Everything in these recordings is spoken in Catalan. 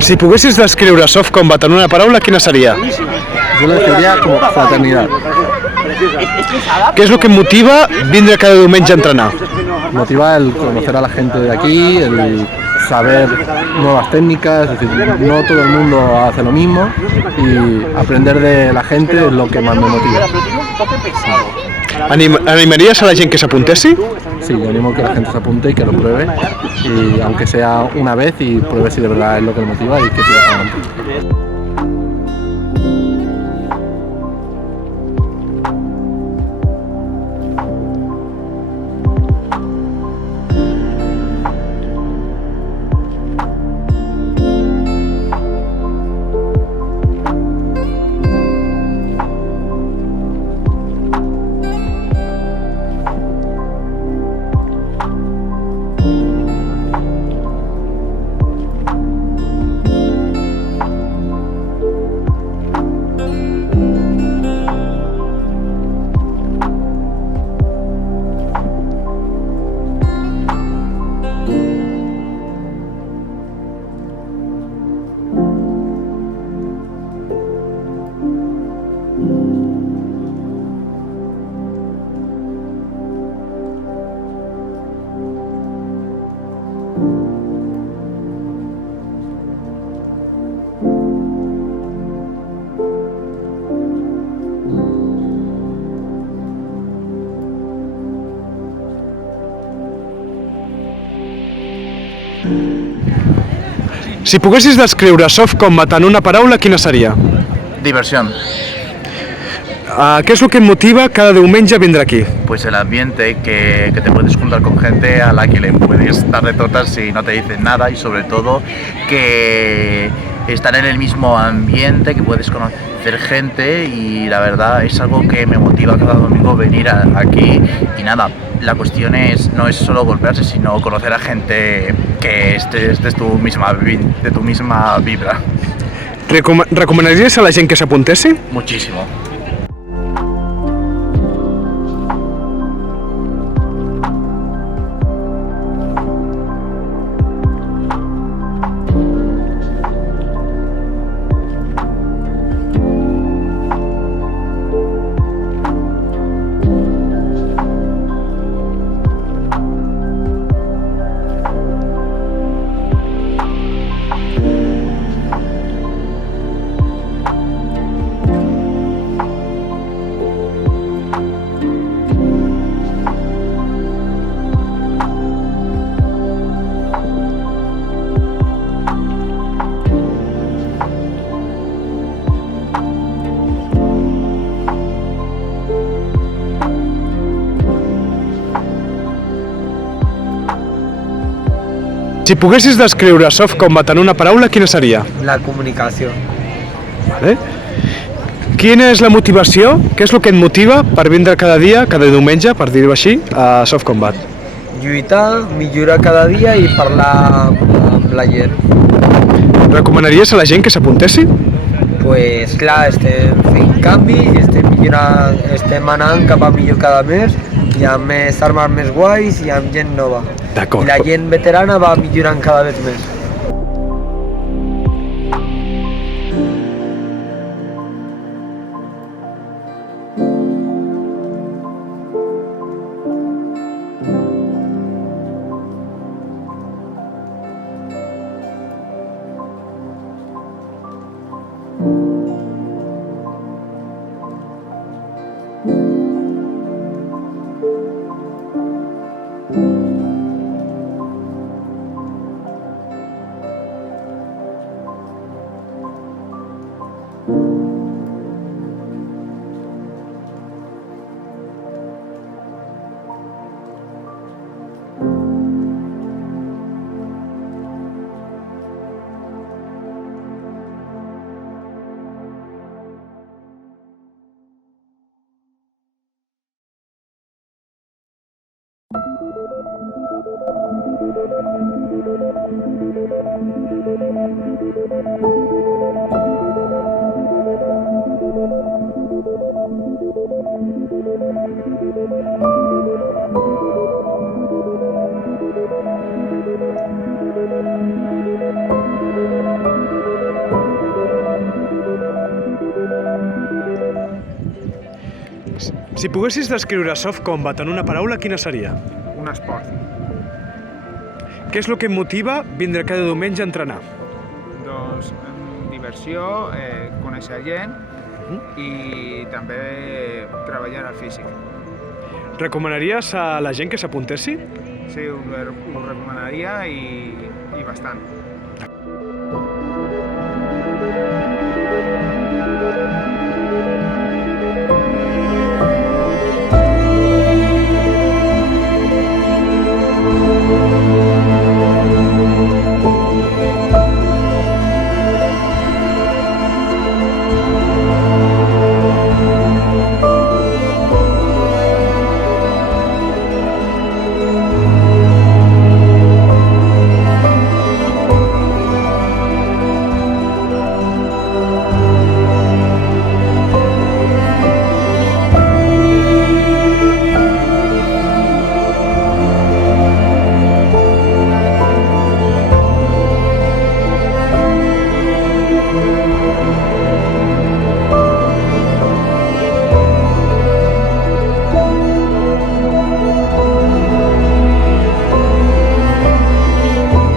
Si poguessis descriure Soft Combat en una paraula, quina seria? Yo lo definiría como fraternidad. Què és el que em motiva vindre cada diumenge a entrenar? Motiva el conocer a la gente de aquí, el saber nuevas técnicas, es decir, no todo el mundo hace lo mismo y aprender de la gente es lo que más me motiva. Animaries a la gent que s'apuntessi? Sí, yo animo a que la gente se apunte y que lo pruebe, y aunque sea una vez, y pruebe si de verdad es lo que le motiva y que siga adelante. Si poguessis descriure Soft Combat en una paraula, quina seria? Diversión. Què és el que em motiva cada diumenge a vindre aquí? Pues el ambiente, que te puedes juntar con gente a la que le puedes dar de tortas si no te dicen nada, y sobre todo que estar en el mismo ambiente, que puedes conocer gente, y la verdad es algo que me motiva cada domingo venir aquí. Y nada, la cuestión no es solo golpearse, sino conocer a gente que estés de tu misma vibra. Recomanaries a la gent que s'apuntessi? Muchísimo. Si poguessis descriure Soft Combat en una paraula, quina seria? La comunicació. Vale. Quina és la motivació? Què és el que et motiva per vindre cada dia, cada diumenge, per dir-ho així, a Soft Combat? Lluitar, millorar cada dia i parlar amb la gent. Recomanaries a la gent que s'apuntessi? Pues clar, estem fent canvi, estem anant cap a millor cada mes, i amb més armes més guais i amb gent nova. D'acord. I la gent veterana va millorant cada vegada més. Si poguessis descriure Soft Combat en una paraula, quina seria? Un esport. Què és el que em motiva vindre cada diumenge a entrenar? Doncs diversió, conèixer gent i també treballar al físic. Recomanaries a la gent que s'apuntessi? Sí, ho recomanaria i bastant.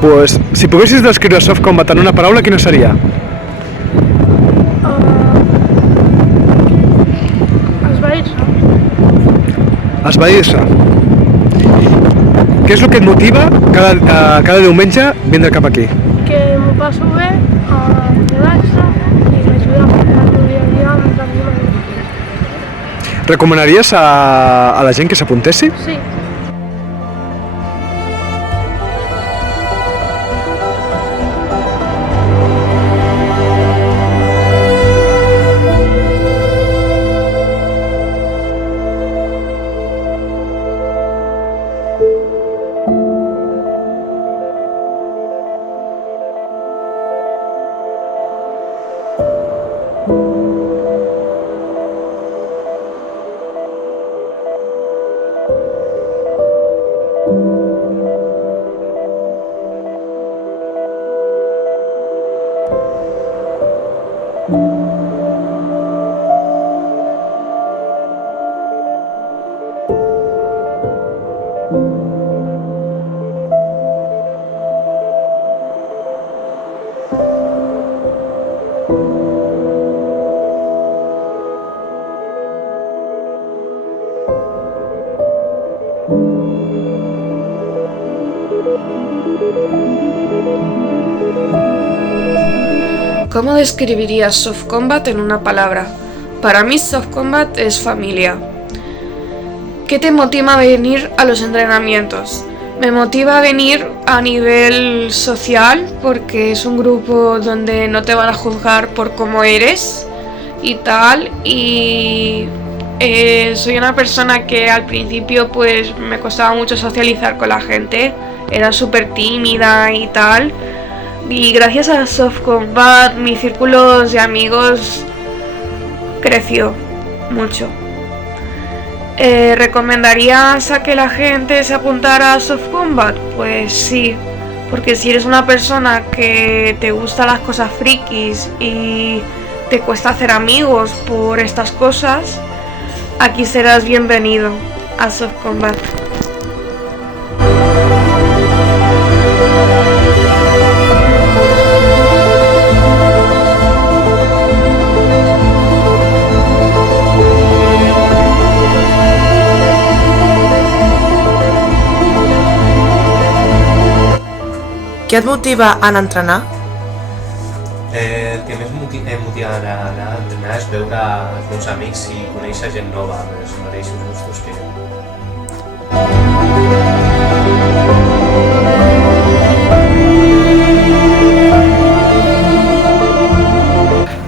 Pues, si poguessis descriure Soft Combat en una paraula, quina seria? Esvair-se. Esvair-se. Què és el que et motiva cada diumenge vindre cap aquí? Que m'ho passo bé, relaxa i m'ajuda a fer el meu dia a dia amb la meva vida. Recomanaries a la gent que s'apuntessi? Sí. ¿Cómo describirías Soft Combat en una palabra? Para mí Soft Combat es familia. ¿Qué te motiva a venir a los entrenamientos? Me motiva a venir a nivel social porque es un grupo donde no te van a juzgar por cómo eres y tal, y soy una persona que al principio pues me costaba mucho socializar con la gente, era súper tímida y tal, y gracias a Soft Combat mi círculo de amigos creció mucho. ¿Recomendarías a que la gente se apuntara a Soft Combat? Pues sí, porque si eres una persona que te gustan las cosas frikis y te cuesta hacer amigos por estas cosas, aquí serás bienvenido a Soft Combat. Què et motiva a anar a entrenar? El que més em motiva a anar a entrenar és veure els meus amics i conèixer gent nova amb els mateixos gustos que jo.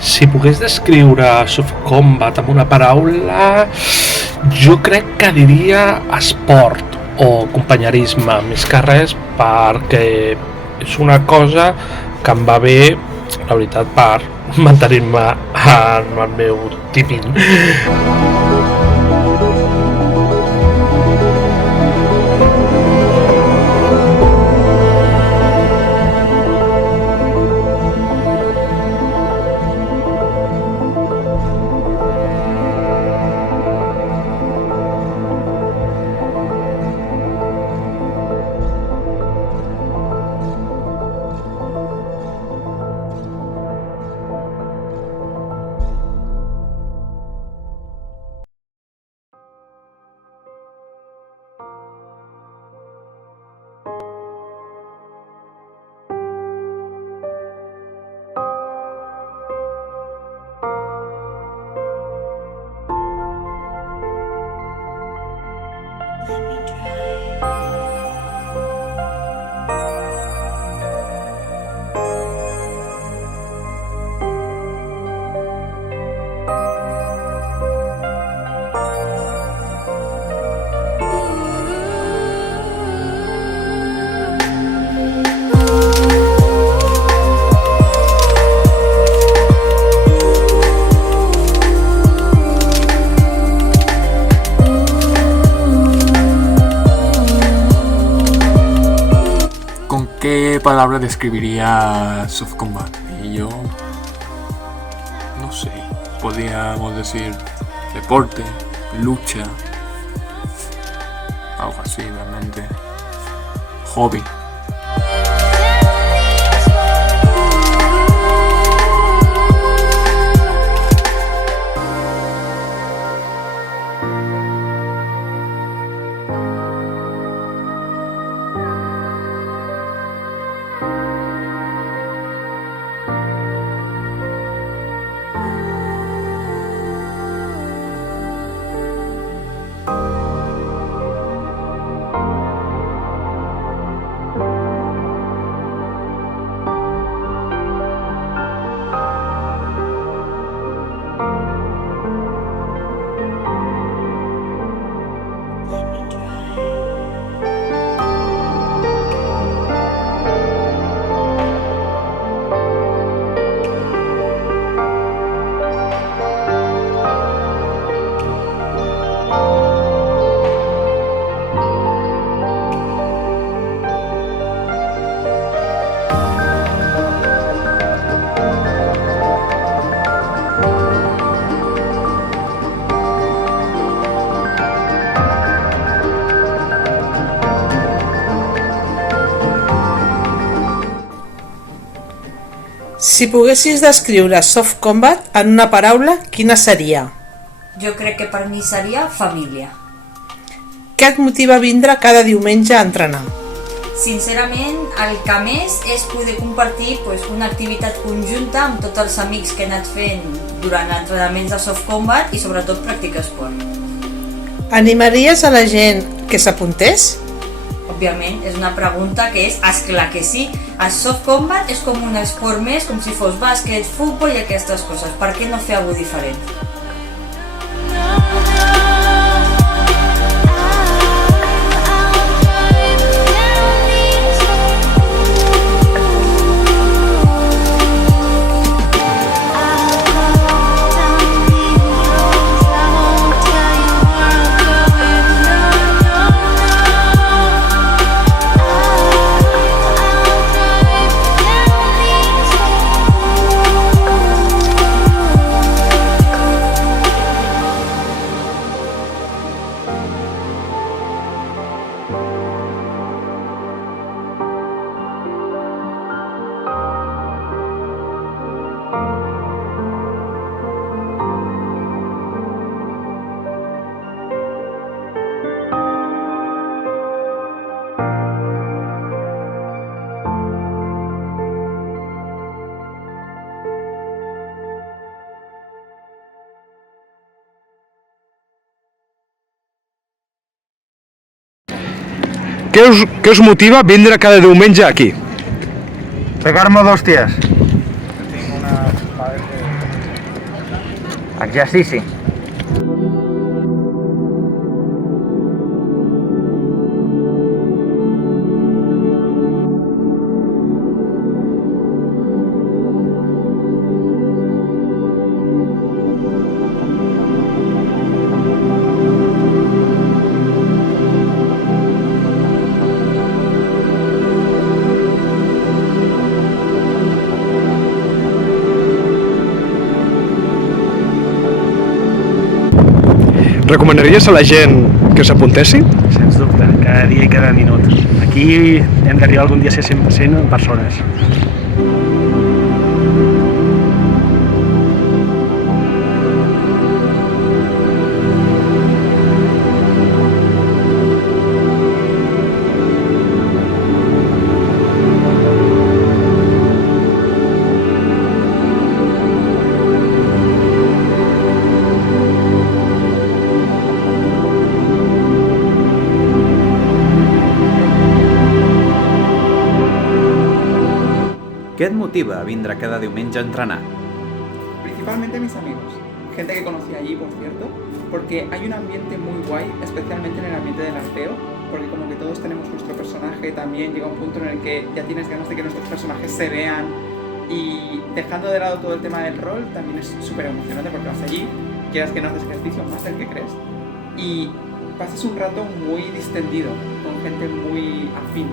Si pogués descriure Soft Combat amb una paraula, jo crec que diria esport o companyerisme, més que res perquè és una cosa que em va bé, la veritat, per mantenir-me en el meu tipín. ¿Qué palabra describiría Soft Combat? Y yo no sé, podríamos decir deporte, lucha, algo así realmente, hobby. Si poguessis descriure Soft Combat en una paraula, quina seria? Jo crec que per mi seria família. Què et motiva a vindre cada diumenge a entrenar? Sincerament, el que més és poder compartir una activitat conjunta amb tots els amics que he anat fent durant entrenaments de Soft Combat i sobretot practicar esport. Animaries a la gent que s'apuntés? Òbviament, és una pregunta que és esclar que sí. El Soft Combat és com un esport més, com si fos bàsquet, futbol i aquestes coses. Per què no fer alguna cosa diferent? Què us motiva a vindre cada diumenge aquí? Pegar-me d'hòsties. Exercici. Recomanaries a la gent que s'apuntessi? Sens dubte, cada dia i cada minut. Aquí hem d'arribar algun dia a ser 100% persones. ¿Qué te motiva a vindre cada diumenge a entrenar? Principalmente mis amigos, gente que conocí allí, por cierto, porque hay un ambiente muy guay, especialmente en el ambiente del arteo, porque como que todos tenemos nuestro personaje, también llega un punto en el que ya tienes ganas de que nuestros personajes se vean, y dejando de lado todo el tema del rol, también es súper emocionante porque vas allí, quieras que no haces ejercicio más del que crees, y pasas un rato muy distendido, con gente muy afín.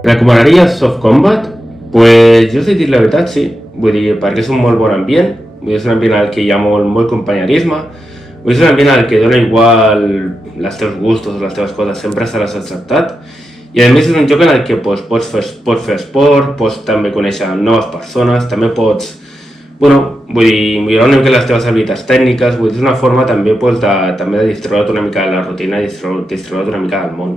Recomanaries Soft Combat? Pues jo sé dir la veritat, sí. Vull dir, perquè és un molt bon ambient, vull dir, és un ambient al que hi ha molt companyerisme, vull dir, és un ambient al que dona igual els teus gustos o les teves coses, sempre seràs acceptat. I a més és un joc en el que pots fer esport, pots també conèixer noves persones, també pots, bueno, vull dir, millorar una mica les teves habilitats tècniques, vull dir, és una forma també de distreure't una mica de la rutina i distreure't una mica del món.